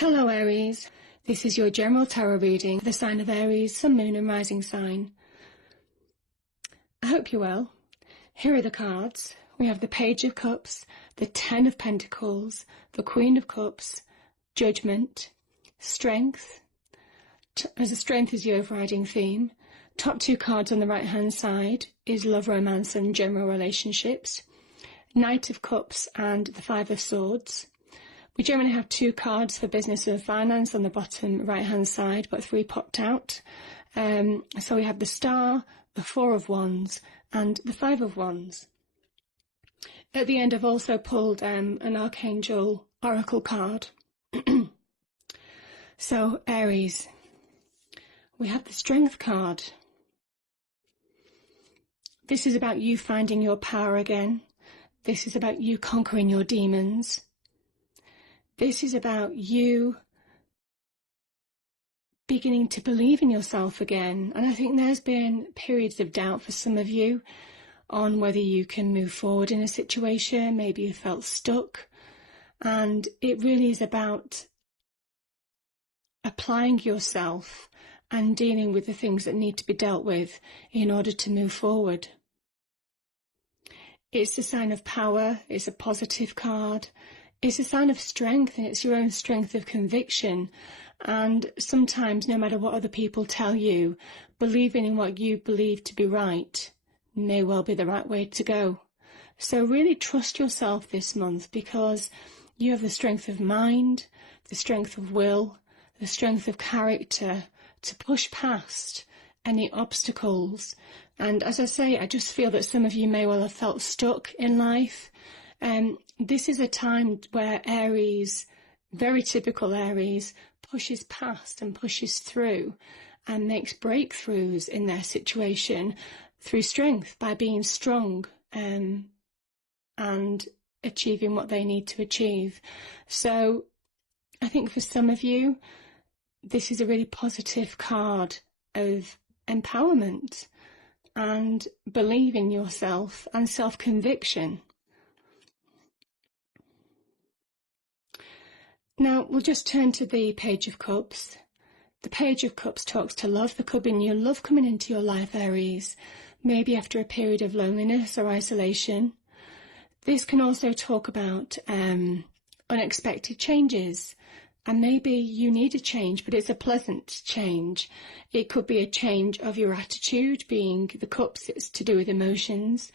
Hello Aries, this is your general tarot reading for the sign of Aries, Sun, Moon and Rising sign. I hope you're well. Here are the cards. We have the Page of Cups, the Ten of Pentacles, the Queen of Cups, Judgment, Strength. As a strength is the overriding theme. Top two cards on the right hand side is love, romance and general relationships. Knight of Cups and the Five of Swords. We generally have two cards for business and finance on the bottom right hand side, but three popped out. So we have the Star, the Four of Wands and the Five of Wands. At the end I've also pulled an Archangel Oracle card. So Aries, we have the Strength card. This is about you finding your power again. This is about you conquering your demons. This is about you beginning to believe in yourself again. And I think there's been periods of doubt for some of you on whether you can move forward in a situation. Maybe you felt stuck. And it really is about applying yourself and dealing with the things that need to be dealt with in order to move forward. It's a sign of power. It's a positive card. It's a sign of strength, and it's your own strength of conviction. And sometimes, no matter what other people tell you, believing in what you believe to be right may well be the right way to go. So really trust yourself this month, because you have the strength of mind, the strength of will, the strength of character to push past any obstacles. And as I say, I just feel that some of you may well have felt stuck in life. This is a time where Aries, very typical Aries, pushes past and pushes through and makes breakthroughs in their situation through strength, by being strong and achieving what they need to achieve. So I think for some of you, this is a really positive card of empowerment and believe in yourself and self-conviction. Now, we'll just turn to the Page of Cups. The Page of Cups talks to love. There could be new love coming into your life, Aries, maybe after a period of loneliness or isolation. This can also talk about unexpected changes. And maybe you need a change, but it's a pleasant change. It could be a change of your attitude, being the cups, it's to do with emotions.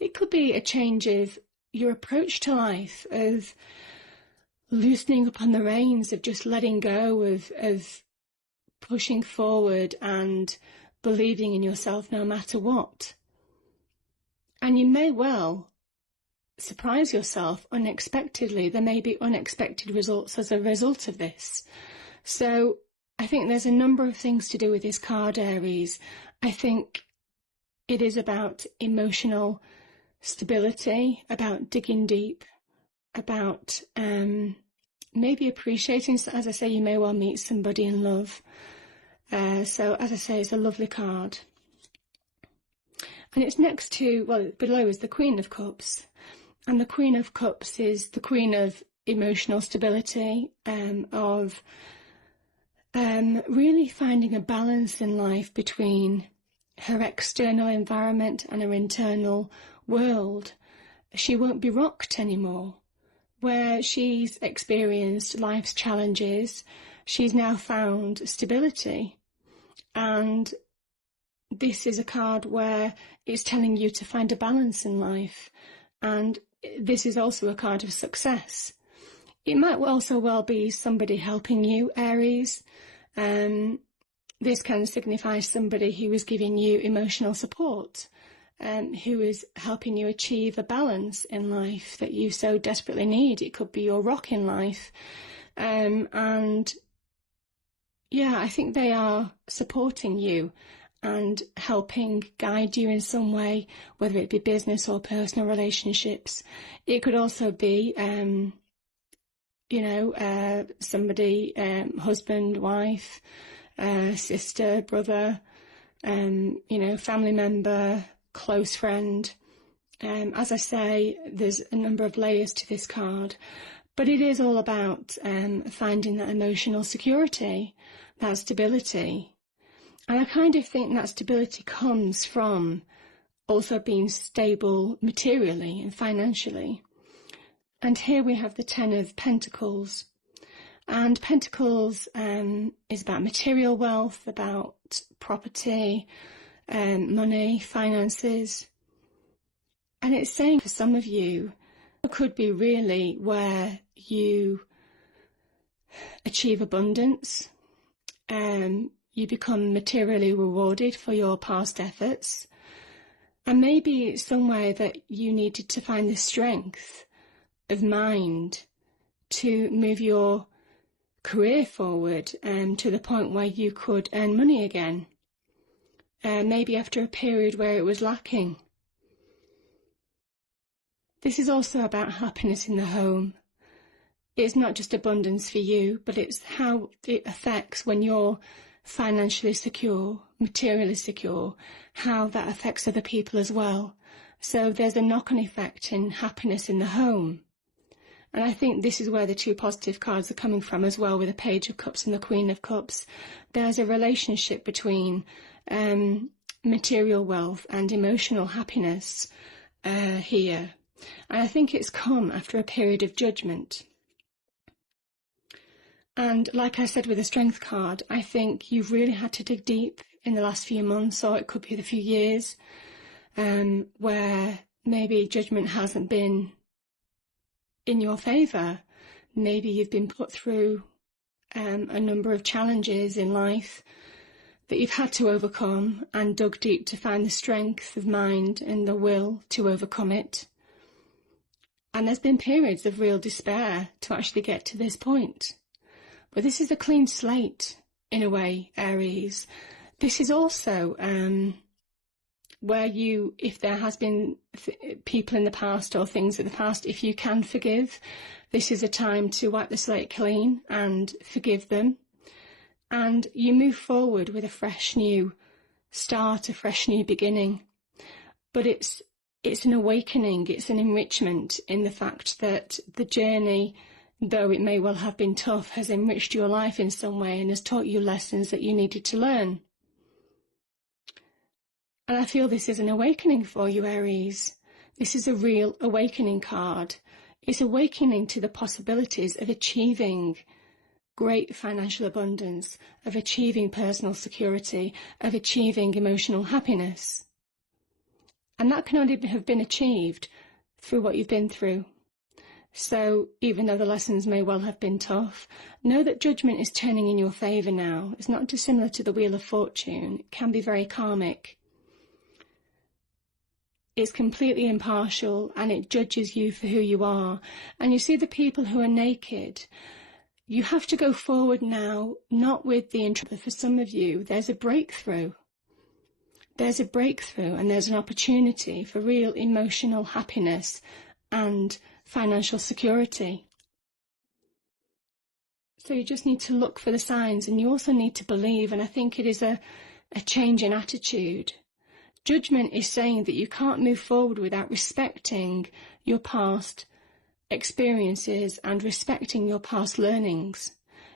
It could be a change of your approach to life, of loosening up on the reins, of just letting go, of pushing forward and believing in yourself no matter what. And you may well surprise yourself unexpectedly. There may be unexpected results as a result of this. So I think there's a number of things to do with this card, Aries. I think it is about emotional stability, about digging deep, about maybe appreciating. As I say, you may well meet somebody in love. So as I say, it's a lovely card. And it's next to, well, below is the Queen of Cups. And the Queen of Cups is the Queen of emotional stability, of really finding a balance in life between her external environment and her internal world. She won't be rocked anymore. Where she's experienced life's challenges, she's now found stability. And this is a card where it's telling you to find a balance in life. And this is also a card of success. It might also well be somebody helping you, Aries. This can signify somebody who is giving you emotional support, who is helping you achieve a balance in life that you so desperately need. It could be your rock in life. And yeah, I think they are supporting you and helping guide you in some way, whether it be business or personal relationships. It could also be, somebody, husband, wife, sister, brother, family member, close friend. As I say, there's a number of layers to this card, But it is all about finding that emotional security, that stability. And I kind of think that stability comes from also being stable materially and financially. And here we have the Ten of Pentacles. And Pentacles is about material wealth, about property, money, finances. And it's saying for some of you, it could be really where you achieve abundance, you become materially rewarded for your past efforts, and maybe somewhere that you needed to find the strength of mind to move your career forward to the point where you could earn money again, maybe after a period where it was lacking. This is also about happiness in the home. It's not just abundance for you, but it's how it affects when you're financially secure, materially secure, how that affects other people as well. So there's a knock-on effect in happiness in the home. And I think this is where the two positive cards are coming from as well, with the Page of Cups and the Queen of Cups. There's a relationship between material wealth and emotional happiness here. And I think it's come after a period of judgment. And like I said with the Strength card, I think you've really had to dig deep in the last few months, or it could be the few years, where maybe judgment hasn't been in your favour. Maybe you've been put through a number of challenges in life that you've had to overcome, and dug deep to find the strength of mind and the will to overcome it. And there's been periods of real despair to actually get to this point. But this is a clean slate, in a way, Aries. This is also where you, if there has been people in the past or things in the past, if you can forgive, this is a time to wipe the slate clean and forgive them. And you move forward with a fresh new start, a fresh new beginning. But it's an awakening, it's an enrichment in the fact that the journey, though it may well have been tough, has enriched your life in some way and has taught you lessons that you needed to learn. And I feel this is an awakening for you, Aries. This is a real awakening card. It's awakening to the possibilities of achieving great financial abundance, of achieving personal security, of achieving emotional happiness. And that can only have been achieved through what you've been through. So even though the lessons may well have been tough, know that judgment is turning in your favour now. It's not dissimilar to the Wheel of Fortune. It can be very karmic. It's completely impartial, and it judges you for who you are. And you see the people who are naked. You have to go forward now, not with the interest. For some of you, there's a breakthrough. There's a breakthrough, and there's an opportunity for real emotional happiness and financial security. So you just need to look for the signs, and you also need to believe, and I think it is a change in attitude. Judgment is saying that you can't move forward without respecting your past experiences and respecting your past learnings.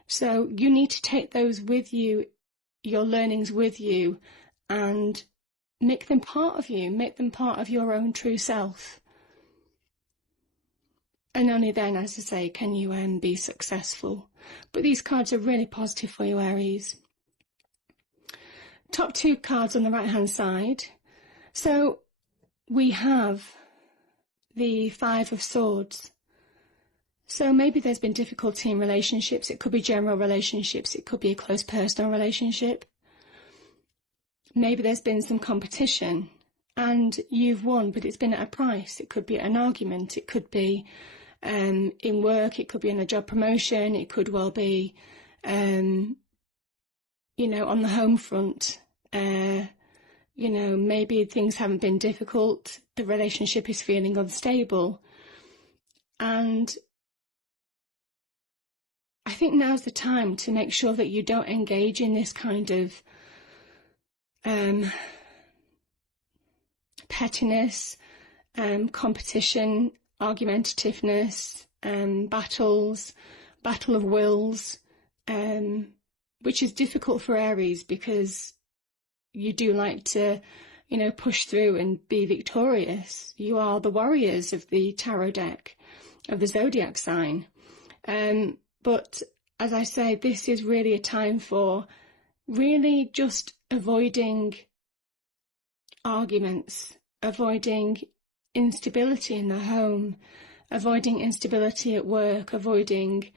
So you need to take those with you, your learnings with you, and make them part of you, make them part of your own true self. And only then, as I say, can you be successful. But these cards are really positive for you, Aries. Top two cards on the right-hand side. So we have the Five of Swords. So maybe there's been difficulty in relationships. It could be general relationships. It could be a close personal relationship. Maybe there's been some competition and you've won, but it's been at a price. It could be an argument. It could be in work. It could be in a job promotion. It could well be, on the home front. Maybe things haven't been difficult. The relationship is feeling unstable. And I think now's the time to make sure that you don't engage in this kind of pettiness, competition, argumentativeness, battles, battle of wills, which is difficult for Aries because you do like to, you know, push through and be victorious. You are the warriors of the tarot deck, of the zodiac sign. But as I say, this is really a time for really just avoiding arguments, avoiding instability in the home, avoiding instability at work, avoiding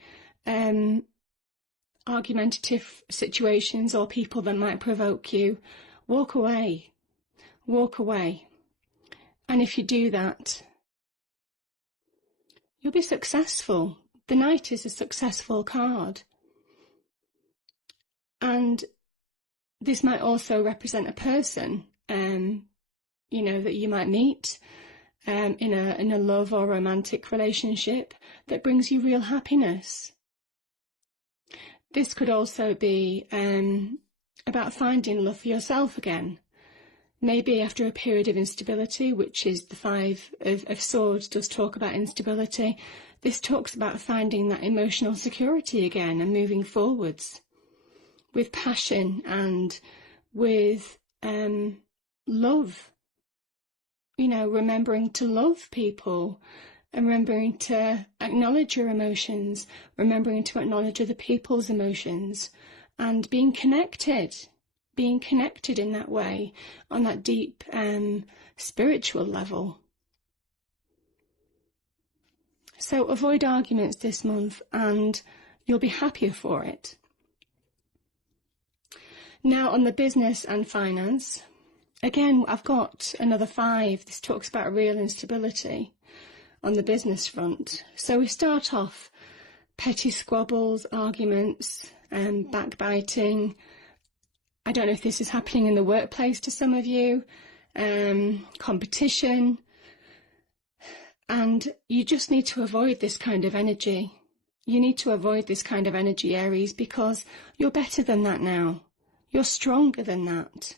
argumentative situations or people that might provoke you. Walk away. Walk away. And if you do that, you'll be successful. The Knight is a successful card. And this might also represent a person, you know, that you might meet in a love or romantic relationship that brings you real happiness. This could also be about finding love for yourself again. Maybe after a period of instability, which is the Five of Swords does talk about instability, this talks about finding that emotional security again and moving forwards with passion and with love. You know, remembering to love people, and remembering to acknowledge your emotions, remembering to acknowledge other people's emotions, and being connected in that way, on that deep spiritual level. So avoid arguments this month and you'll be happier for it. Now on the business and finance, again, I've got another 5. This talks about real instability on the business front. So we start off petty squabbles, arguments, backbiting. I don't know if this is happening in the workplace to some of you, competition. And you just need to avoid this kind of energy. You need to avoid this kind of energy, Aries, because you're better than that now. You're stronger than that.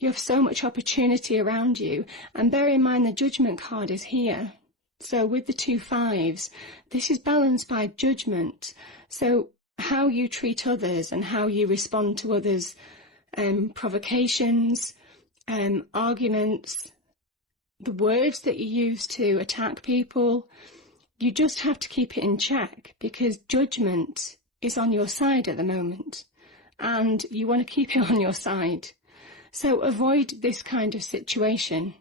You have so much opportunity around you. And bear in mind the Judgment card is here. So with the 2 5s, this is balanced by judgment. So how you treat others and how you respond to others' provocations, arguments, the words that you use to attack people, you just have to keep it in check because judgment is on your side at the moment and you want to keep it on your side. So avoid this kind of situation.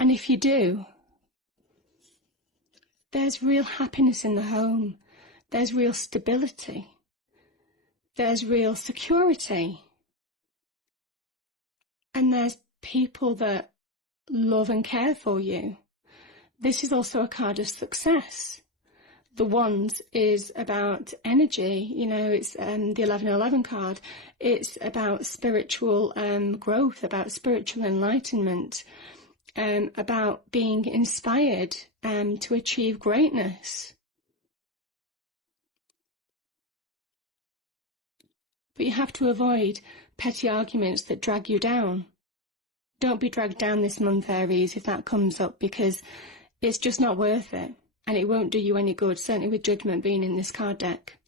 And if you do, there's real happiness in the home. There's real stability. There's real security. And there's people that love and care for you. This is also a card of success. The Wands is about energy, you know, it's the 1111 card. It's about spiritual growth, about spiritual enlightenment, about being inspired to achieve greatness. But you have to avoid petty arguments that drag you down. Don't be dragged down this month, Aries, if that comes up, because it's just not worth it. And it won't do you any good, certainly with Judgment being in this card deck.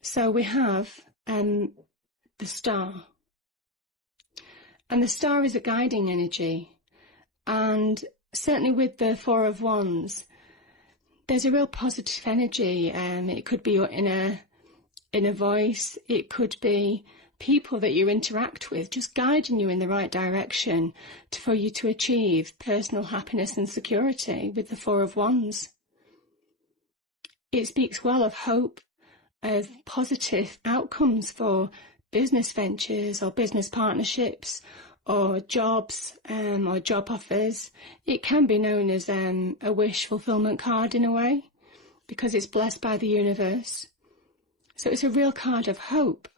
So we have the Star. And the Star is a guiding energy. And certainly with the 4 of Wands, there's a real positive energy. It could be your inner voice. It could be people that you interact with just guiding you in the right direction for you to achieve personal happiness and security with the 4 of Wands. It speaks well of hope, of positive outcomes for business ventures or business partnerships or jobs or job offers. It can be known as a wish fulfillment card in a way because it's blessed by the universe. So it's a real card of hope.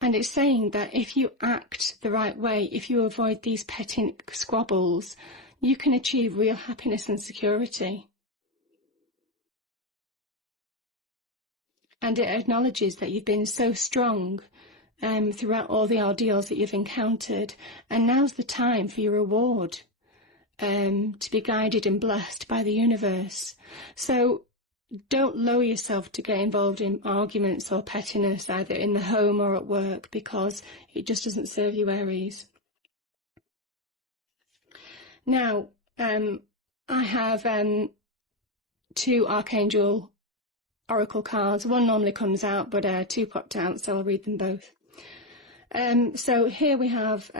And it's saying that if you act the right way, if you avoid these petty squabbles, you can achieve real happiness and security. And it acknowledges that you've been so strong throughout all the ordeals that you've encountered, and now's the time for your reward, to be guided and blessed by the universe. So don't lower yourself to get involved in arguments or pettiness, either in the home or at work, because it just doesn't serve you, Aries. Now, I have 2 Archangel Oracle cards. One normally comes out, but 2 popped out, so I'll read them both. So here we have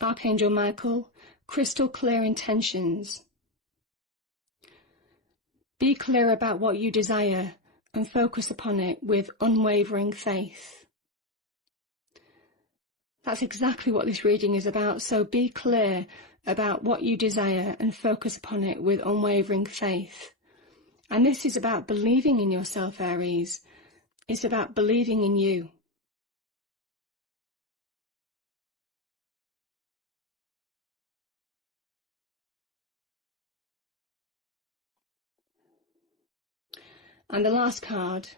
Archangel Michael, crystal clear intentions. Be clear about what you desire and focus upon it with unwavering faith. That's exactly what this reading is about. So be clear about what you desire and focus upon it with unwavering faith. And this is about believing in yourself, Aries. It's about believing in you. And the last card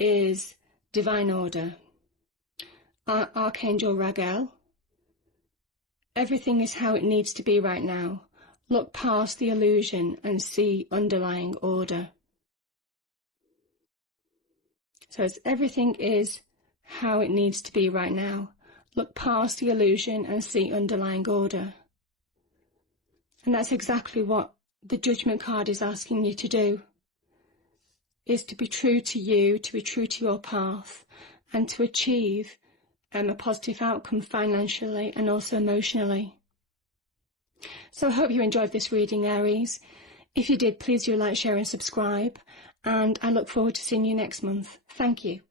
is Divine Order. Archangel Raguel. Everything is how it needs to be right now. Look past the illusion and see underlying order. So it's everything is how it needs to be right now. Look past the illusion and see underlying order. And that's exactly what the Judgment card is asking you to do. Is to be true to you, to be true to your path, and to achieve a positive outcome financially and also emotionally. So I hope you enjoyed this reading, Aries. If you did, please do like, share and subscribe, and I look forward to seeing you next month. Thank you.